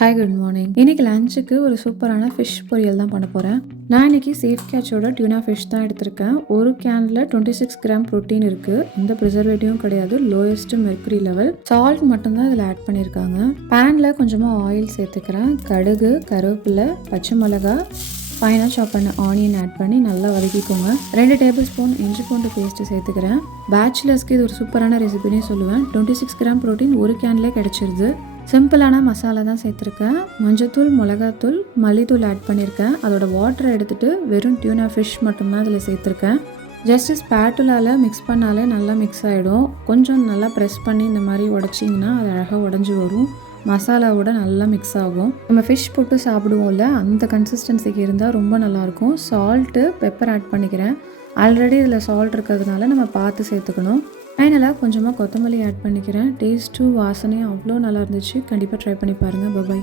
Hi good morning. இன்னைக்கு லஞ்சுக்கு ஒரு சூப்பரான ஃபிஷ் பொரியல் தான் பண்ண போகிறேன். நான் இன்னைக்கு சேஃப் கேட்சோட டியூனா ஃபிஷ் தான் எடுத்திருக்கேன். ஒரு கேனில் 26 கிராம் ப்ரோட்டீன் இருக்குது. எந்த ப்ரிசர்வேட்டிவும் கிடையாது. Lowest mercury level. சால்ட் மட்டும்தான் இதில் ஆட் பண்ணியிருக்காங்க. பேனில் கொஞ்சமாக ஆயில் சேர்த்துக்கிறேன். கடுகு, கருவேப்பிலை, பச்சை மிளகாய், ஃபைனாக சாப் பண்ண ஆனியன் ஆட் பண்ணி நல்லா வதக்கிக்கோங்க. 2 டேபிள் ஸ்பூன் இஞ்சி பூண்டு பேஸ்ட்டு சேர்த்துக்கிறேன். பேச்சுலர்ஸ்க்கு இது ஒரு சூப்பரான ரெசிபினே சொல்லுவேன். 26 கிராம் ப்ரோட்டீன் ஒரு கேன்லேயே கிடச்சிருது. சிம்பிளான மசாலா தான் சேர்த்துருக்கேன். மஞ்சத்தூள், மிளகாத்தூள், மல்லித்தூள் ஆட் பண்ணியிருக்கேன். அதோட வாட்டரை எடுத்துகிட்டு வெறும் டியூனா ஃபிஷ் மட்டும்தான் அதில் சேர்த்துருக்கேன். ஜஸ்ட் ஸ்பேட்டுலால் மிக்ஸ் பண்ணாலே நல்லா மிக்ஸ் ஆகிடும். கொஞ்சம் நல்லா ப்ரெஸ் பண்ணி இந்த மாதிரி உடச்சிங்கன்னா அது அழகாக உடஞ்சி வரும். மசாலாவோட நல்லா மிக்ஸ் ஆகும். நம்ம ஃபிஷ் போட்டு சாப்பிடுவோம்ல, அந்த கன்சிஸ்டன்சிக்கு இருந்தால் ரொம்ப நல்லாயிருக்கும். சால்ட்டு, பெப்பர் ஆட் பண்ணிக்கிறேன். ஆல்ரெடி இதில் சால்ட் இருக்கிறதுனால நம்ம பார்த்து சேர்த்துக்கணும். ஃபைனலாக கொஞ்சமாக கொத்தமல்லி ஆட் பண்ணிக்கிறேன். டேஸ்ட்டும் வாசனையும் அவ்வளோ நல்லா இருந்துச்சு. கண்டிப்பாக ட்ரை பண்ணி பாருங்கள். பபாய்.